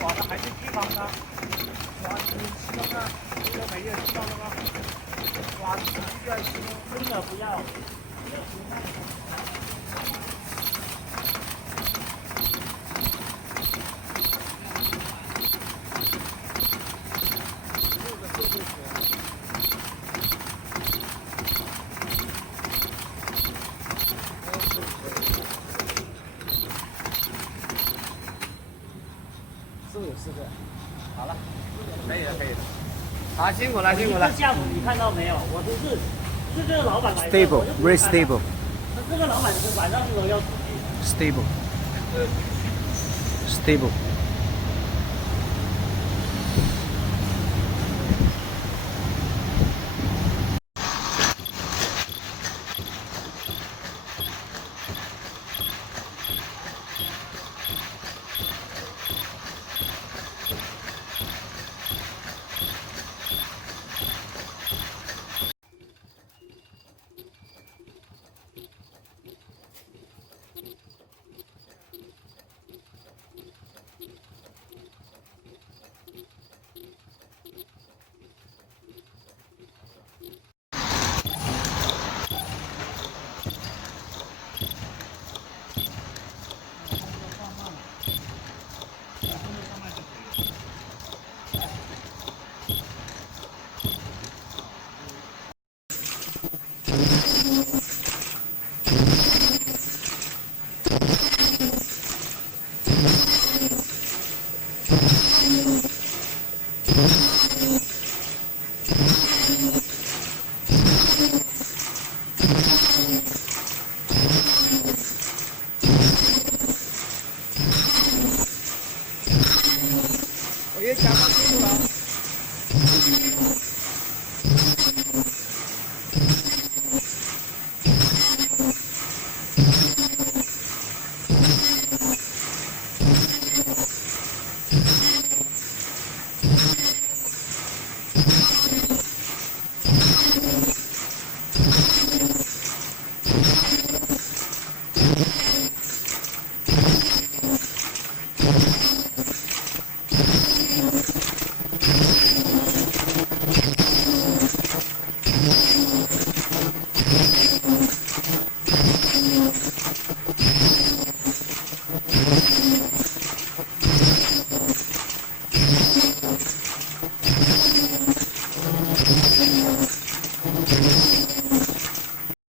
耍的还是地方呢？耍你吃了吗？这个没有吃到了吗？耍你需要吃吗？真的不要。是的，好了，可以了，可以了。好，辛苦了，辛苦了。下午你看到没有？我都是这个老板来 Stable, very stable. 这个老板是晚上是都要出去。Stable. Stable. 我也加上进度了。